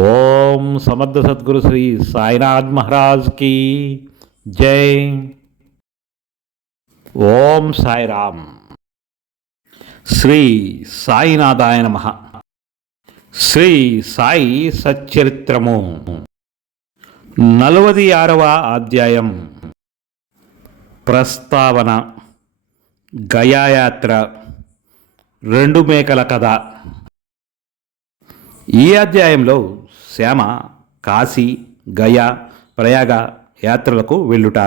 ఓం సమర్థ సద్గురు శ్రీ సాయినాథ్ మహారాజ్ की జై. ఓం సాయిరామ్. శ్రీ సాయినాథాయ నమః. శ్రీ సాయి సచ్చరిత్రము 46వ అధ్యాయం. ప్రస్తావన. గయాయాత్ర, 2 మేకల కథ. ఈ అధ్యాయంలో శ్యామ కాశీ, గయా, ప్రయాగ యాత్రలకు వెళ్ళుట,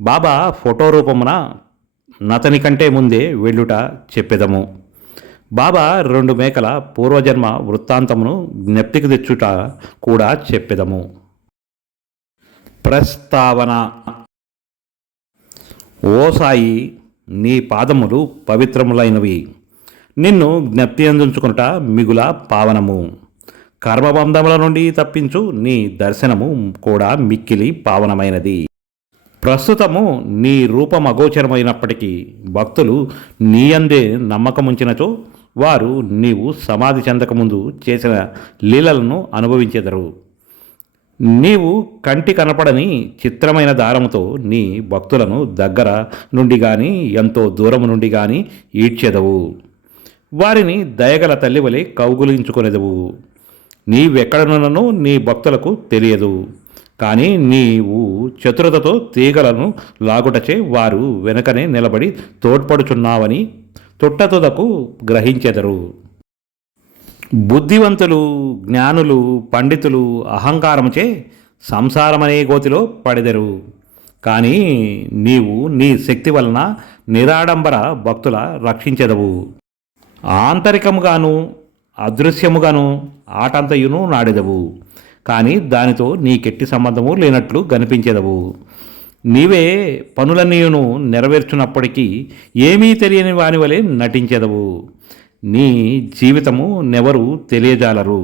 బాబా ఫోటో రూపమున నతని కంటే ముందే వెళ్ళుట చెప్పెదము. బాబా 2 మేకల పూర్వజన్మ వృత్తాంతమును జ్ఞప్తికి తెచ్చుట కూడా చెప్పెదము. ప్రస్తావన. ఓ సాయి, నీ పాదములు పవిత్రములైనవి. నిన్ను జ్ఞప్తి అందించుకునుట మిగుల పావనము. కర్మబంధముల నుండి తప్పించు నీ దర్శనము కూడా మిక్కిలి పావనమైనది. ప్రస్తుతము నీ రూపం అగోచరమైనప్పటికీ భక్తులు నీ అందే నమ్మకముంచినచో వారు నీవు సమాధి చెందకముందు చేసిన లీలలను అనుభవించెదరు. నీవు కంటి కనపడని చిత్రమైన దారముతో నీ భక్తులను దగ్గర నుండి గాని ఎంతో దూరము నుండి గాని ఈడ్చెదవు. వారిని దయగల తల్లివలే కౌగులించుకొనెదవు. నీవెక్కడనున్ననో నీ భక్తులకు తెలియదు. కానీ నీవు చతురతతో తీగలను లాగుటచే వారు వెనకనే నిలబడి తోడ్పడుచున్నావని తొట్టతుదకు గ్రహించెదరు. బుద్ధివంతులు, జ్ఞానులు, పండితులు అహంకారముచే సంసారమనే గోతిలో పడెదరు. కానీ నీవు నీ శక్తి వలన నిరాడంబర భక్తుల రక్షించెదవు. ఆంతరికముగాను అదృశ్యముగాను ఆటంతయును నాడెదవు. కానీ దానితో నీకెట్టి సంబంధము లేనట్లు కనిపించెదవు. నీవే పనులన్నీయును నెరవేర్చున్నప్పటికీ ఏమీ తెలియని వాని వలె నటించెదవు. నీ జీవితము నెవరు తెలియజాలరు.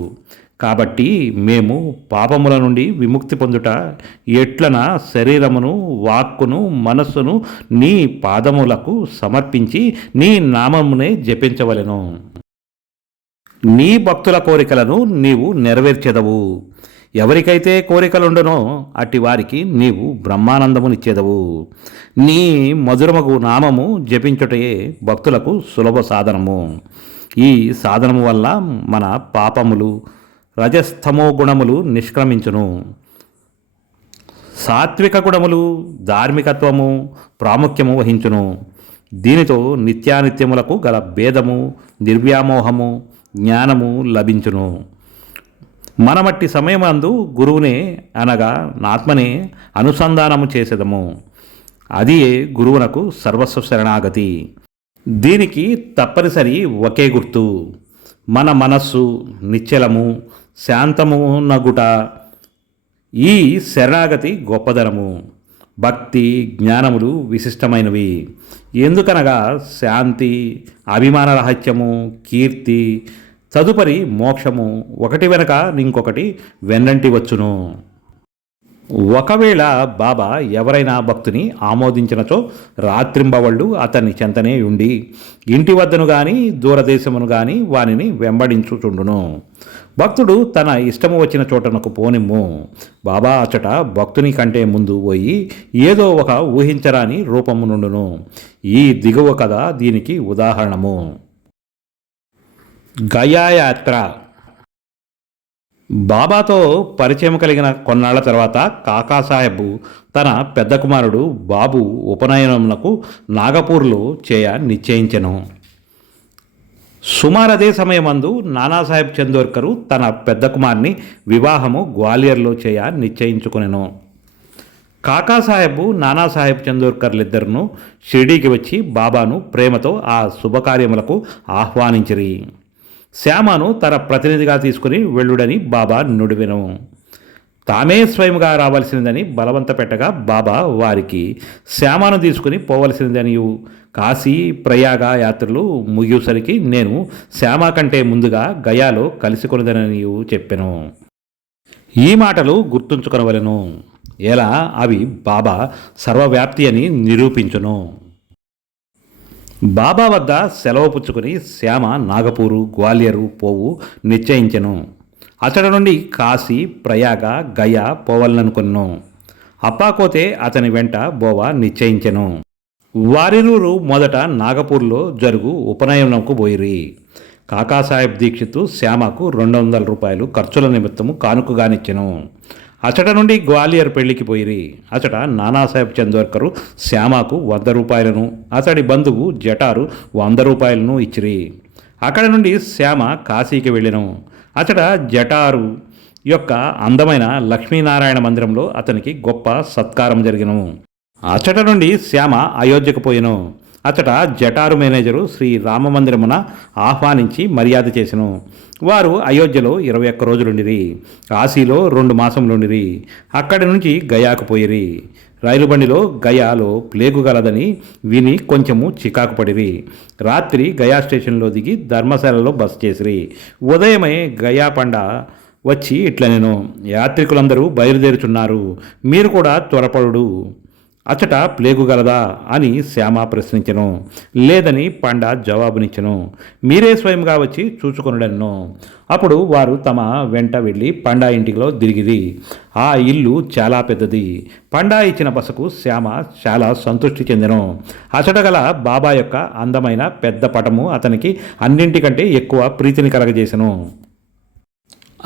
కాబట్టి మేము పాపముల నుండి విముక్తి పొందుట ఎట్లన శరీరమును, వాక్కును, మనస్సును నీ పాదములకు సమర్పించి నీ నామమునే జపించవలెను. నీ భక్తుల కోరికలను నీవు నెరవేర్చెదవు. ఎవరికైతే కోరికలుండునో అట్టి వారికి నీవు బ్రహ్మానందమునిచ్చేదవు. నీ మధురమగు నామము జపించుటయే భక్తులకు సులభ సాధనము. ఈ సాధనము వల్ల మన పాపములు, రజస్తమో గుణములు నిష్క్రమించును. సాత్విక గుణములు, ధార్మికత్వము ప్రాముఖ్యము వహించును. దీనితో నిత్యానిత్యములకు గల భేదము, నిర్వ్యామోహము, జ్ఞానము లభించును. మనమట్టి సమయమందు గురువునే అనగా ఆత్మనే అనుసంధానము చేసేదము. అది గురువునకు సర్వస్వ శరణాగతి. దీనికి తప్పనిసరి ఒకే గుర్తు: మన మనస్సు నిశ్చలము, శాంతము నగుట. ఈ శరణాగతి గొప్పదనము. భక్తి, జ్ఞానములు విశిష్టమైనవి. ఎందుకనగా శాంతి, అభిమాన రహస్యము, కీర్తి, తదుపరి మోక్షము ఒకటి వెనక ఇంకొకటి వెన్నంటి వచ్చును. ఒకవేళ బాబా ఎవరైనా భక్తుని ఆమోదించినచో రాత్రింబవళ్ళు అతన్ని చెంతనే ఉండి ఇంటి వద్దను గాని దూరదేశమును గాని వానిని వెంబడించుచుండును. భక్తుడు తన ఇష్టము వచ్చిన చోటనకు పోనిమ్ము. బాబా అచట భక్తుని కంటే ముందు పోయి ఏదో ఒక ఊహించరాని రూపము నుండును. ఈ దిగువ కథ దీనికి ఉదాహరణము. గయాయాత్ర. బాబాతో పరిచయం కలిగిన కొన్నాళ్ల తర్వాత కాకాసాహెబ్ తన పెద్ద కుమారుడు బాబు ఉపనయనమునకు నాగపూర్లో చేయ నిశ్చయించెను. సుమారదే సమయమందు నానాసాహెబ్ చందోర్కరు తన పెద్ద కుమార్ని వివాహము గ్వాలియర్లో చేయ నిశ్చయించుకొనెను. కాకాసాహెబ్, నానాసాహెబ్ చందోర్కర్లిద్దరును షిర్డీకి వచ్చి బాబాను ప్రేమతో ఆ శుభకార్యములకు ఆహ్వానించిరి. శ్యామను తన ప్రతినిధిగా తీసుకుని వెళ్ళుడని బాబా నుడివెను. తామే స్వయంగా రావాల్సిందని బలవంత పెట్టగా బాబా వారికి శ్యామను తీసుకుని పోవలసిందని, కాశీ, ప్రయాగ యాత్రలు ముగిసరికి నేను శ్యామ కంటే ముందుగా గయాలో కలిసికొనిదనని చెప్పెను. ఈ మాటలు గుర్తుంచుకొనవలెను. ఎలా అవి బాబా సర్వవ్యాప్తి అని నిరూపించును. బాబా వద్ద సెలవు పుచ్చుకొని శ్యామ నాగపూరు, గ్వాలియరు పోవు నిశ్చయించెను. అతడి నుండి కాశీ ప్రయాగ గయ పోవాలనుకొనెను. అప్పాకోతే అతని వెంట బోవ నిశ్చయించెను. వారిరువురు మొదట నాగపూర్లో జరుగు ఉపనయనంకు పోయిరి. కాకాసాహెబ్ దీక్షిత్ శ్యామకు 200 రూపాయలు ఖర్చుల నిమిత్తము కానుకగానిచ్చెను. అచట నుండి గ్వాలియర్ పెళ్లికి పోయిరి. అచట నానాసాహెబ్ చందోర్కరు శ్యామకు 100 రూపాయలను, అతడి బంధువు జటారు 100 రూపాయలను ఇచ్చిరి. అక్కడి నుండి శ్యామ కాశీకి వెళ్ళెను. అచట జటారు యొక్క అందమైన లక్ష్మీనారాయణ మందిరంలో అతనికి గొప్ప సత్కారం జరిగెను. అచట నుండి శ్యామ అయోధ్యకు పోయెను. అచట జటారు మేనేజరు శ్రీ రామమందిరమున ఆహ్వానించి మర్యాద చేసెను. వారు అయోధ్యలో 21 రోజులుండిరి. కాశీలో 2 మాసములుండిరి. అక్కడి నుంచి గయాకు పోయిరి. రైలు బండిలో గయాలో ప్లేగు గలదని విని కొంచెము చికాకు పడిరి. రాత్రి గయా స్టేషన్లో దిగి ధర్మశాలలో బస చేసిరి. ఉదయమే గయా పండ వచ్చి ఇట్లనెను, యాత్రికులందరూ బయలుదేరుచున్నారు, మీరు కూడా త్వరపడు. అచట ప్లేగు గలదా అని శ్యామ ప్రశ్నించెను. లేదని పండ జవాబునిచ్చెను. మీరే స్వయంగా వచ్చి చూచుకొనుడెను. అప్పుడు వారు తమ వెంట వెళ్ళి పండా ఇంటిలో దిగిరి. ఆ ఇల్లు చాలా పెద్దది. పండా ఇచ్చిన బసకు శ్యామ చాలా సంతృష్టి చెందెను. అచట గల బాబా యొక్క అందమైన పెద్ద పటము అతనికి అన్నింటికంటే ఎక్కువ ప్రీతిని కలగజేసెను.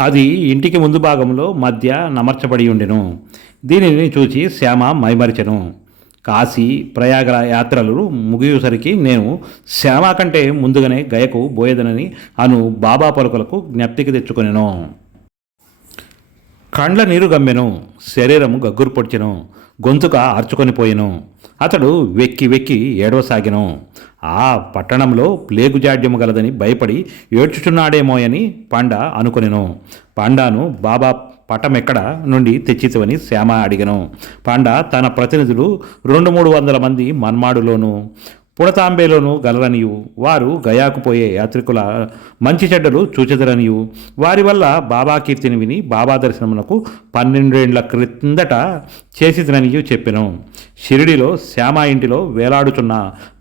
అది ఇంటికి ముందు భాగంలో మధ్య నమర్చబడి ఉండెను. దీనిని చూచి శ్యామ మైమరిచెను. కాశీ ప్రయాగ యాత్రలు ముగియుసరికి నేను శ్యామ కంటే ముందుగానే గయకు బోయేదనని అను బాబా పలుకులకు జ్ఞప్తికి తెచ్చుకొనెను. కండ్ల నీరు గమ్మెను, శరీరము గగ్గురు పొడిచెను, గొంతుక ఆర్చుకొని పోయెను. అతడు వెక్కి వెక్కి ఏడవసాగెను. ఆ పట్టణంలో ప్లేగు జాడ్యము గలదని భయపడి ఏడ్చుచున్నాడేమోయని పండ అనుకొనెను. పండాను బాబా పటమెక్కడ నుండి తెచ్చితివని శ్యామ అడిగను. పండ తన ప్రతినిధులు 200-300 మంది మన్మాడులోను పుడతాంబేలోను గలరనియు, వారు గయాకు పోయే యాత్రికుల మంచి చెడ్డలు చూచెదరనియు, వారి వల్ల బాబా కీర్తిని విని బాబా దర్శనమునకు 12 ఏండ్ల క్రిందట చేసిదననియు చెప్పెను. షిరిడిలో శ్యామ ఇంటిలో వేలాడుచున్న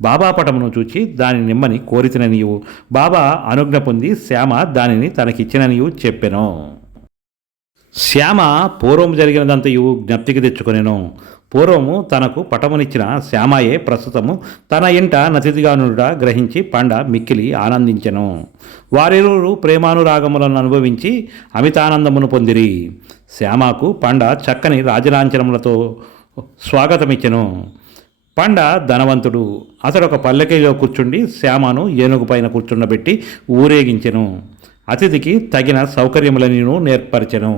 బాబా పటమును చూచి దాని నిమ్మని కోరితిననియు, బాబా అనుజ్ఞ పొంది శ్యామ దానిని తనకిచ్చిననియు చెప్పెను. శ్యామ పూర్వము జరిగినదంతయు జ్ఞప్తికి తెచ్చుకొనెను. పూర్వము తనకు పటమునిచ్చిన శ్యామాయే ప్రస్తుతము తన ఇంట నతిథిగానుడా గ్రహించి పండ మిక్కిలి ఆనందించెను. వారిరువురు ప్రేమానురాగములను అనుభవించి అమితానందమును పొందిరి. శ్యామకు పండ చక్కని రాజలాంఛనములతో స్వాగతమిచ్చెను. పండ ధనవంతుడు. అతడొక పల్లెకిలో కూర్చుండి శ్యామను ఏనుగు పైన కూర్చుండబెట్టి ఊరేగించెను. అతిథికి తగిన సౌకర్యములను నేర్పరిచెను.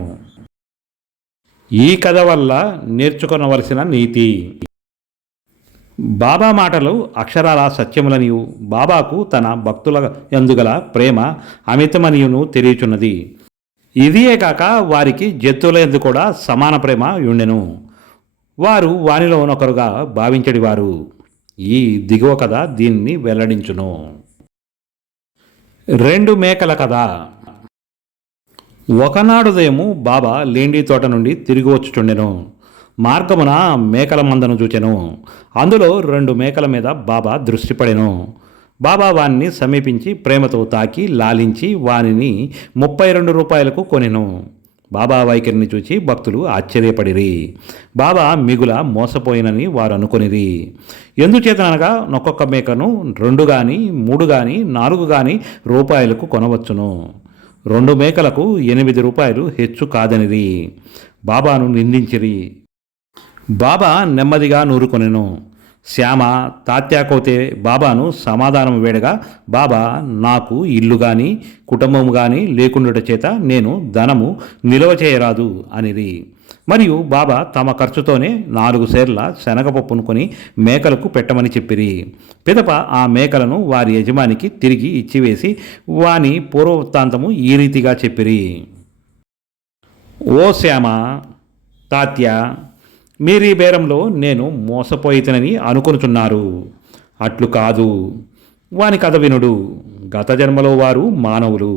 ఈ కథ వల్ల నేర్చుకొనవలసిన నీతి: బాబా మాటలు అక్షరాల సత్యములనియు, బాబాకు తన భక్తుల యందుగల ప్రేమ అమితమనియును తెలియచున్నది. ఇదియే కాక వారికి జంతువుల యందు కూడా సమాన ప్రేమ ఉండెను. వారు వానిలోనొకరుగా భావించడివారు. ఈ దిగువ కథ దీన్ని వెల్లడించును. 2 మేకల కథ. ఒకనాడుదయము బాబా లేండి తోట నుండి తిరిగి వచ్చుచుండెను. మార్గమున మేకల మందను చూచెను. అందులో 2 మేకల మీద బాబా దృష్టి పడెను. బాబా వానిని సమీపించి ప్రేమతో తాకి లాలించి వానిని 32 రూపాయలకు కొనెను. బాబా వైఖరిని చూచి భక్తులు ఆశ్చర్యపడిరి. బాబా మిగుల మోసపోయినని వారు అనుకొనిరి. ఎందుచేతనగా ఒక్కొక్క మేకను 2 గాని 3 గాని 4 గాని రూపాయలకు కొనవచ్చును. 2 మేకలకు 8 రూపాయలు హెచ్చు కాదనిరి. బాబాను నిందించిరి. బాబా నెమ్మదిగా నూరుకొనెను. శ్యామ తాత్యాకోతే బాబాను సమాధానం వేడగా, బాబా నాకు ఇల్లు కానీ కుటుంబము కానీ లేకుండుట చేత నేను ధనము నిల్వ చేయరాదు అనిరి. మరియు బాబా తమ ఖర్చుతోనే 4 సేర్ల శనగపప్పును కొని మేకలకు పెట్టమని చెప్పిరి. పిదప ఆ మేకలను వారి యజమానికి తిరిగి ఇచ్చివేసి వాని పూర్వవృత్తాంతము ఈ రీతిగా చెప్పిరి. ఓ శ్యామ, తాత్య, మీరీ బేరంలో నేను మోసపోయితనని అనుకొనుచున్నారు. అట్లు కాదు. వాని కథ వినుడు. గత జన్మలో వారు మానవులు.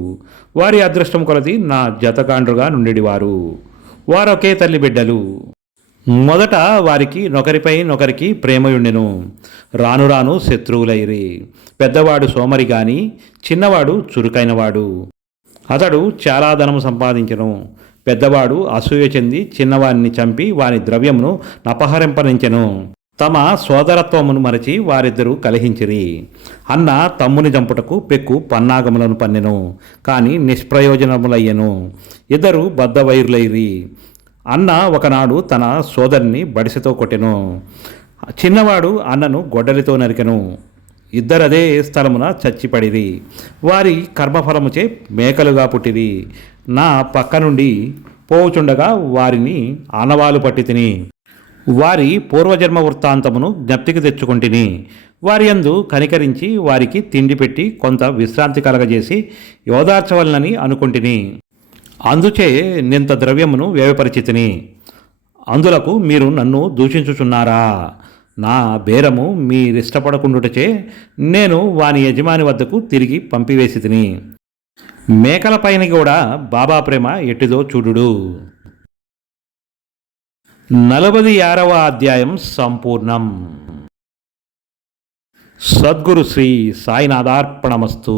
వారి అదృష్టం కొలది నా జతకాండ్రుగా నుండివారు. వారొకే తల్లి బిడ్డలు. మొదట వారికి నొకరిపై నొకరికి ప్రేమయుండెను. రాను రాను శత్రువులైరి. పెద్దవాడు సోమరి గాని చిన్నవాడు చురుకైనవాడు. అతడు చాలా ధనము సంపాదించెను. పెద్దవాడు అసూయ చెంది చిన్నవాడిని చంపి వాని ద్రవ్యమును అపహరింపనించెను. తమ సోదరత్వమును మరచి వారిద్దరూ కలహించిరి. అన్న తమ్ముని చంపుటకు పెక్కు పన్నాగములను పన్నెను, కానీ నిష్ప్రయోజనములయ్యెను. ఇద్దరు బద్ధవైరులైరి. అన్న ఒకనాడు తన సోదరుని బడిసెతో కొట్టెను. చిన్నవాడు అన్నను గొడ్డలితో నరికెను. ఇద్దరదే స్థలమున చచ్చిపడిరి. వారి కర్మఫలముచే మేకలుగా పుట్టిరి. నా పక్క నుండి పోవుచుండగా వారిని ఆనవాలు పట్టి తిని వారి పూర్వజన్మ వృత్తాంతమును జ్ఞప్తికి తెచ్చుకొంటిని. వారి యందు కనికరించి వారికి తిండి పెట్టి కొంత విశ్రాంతి కలగజేసి యోదార్చవలనని అనుకుంటుని. అందుచే నింత ద్రవ్యమును వ్యయపరిచితిని. అందులకు మీరు నన్ను దూషించుచున్నారా? నా బేరము మీరిష్టపడకుండుటచే నేను వాని యజమాని వద్దకు తిరిగి పంపివేసి తిని. మేకలపైన కూడా బాబా ప్రేమ ఎట్టిదో చూడుడు. 46వ అధ్యాయం సంపూర్ణం. సద్గురు శ్రీ సాయినాథార్పణమస్తు.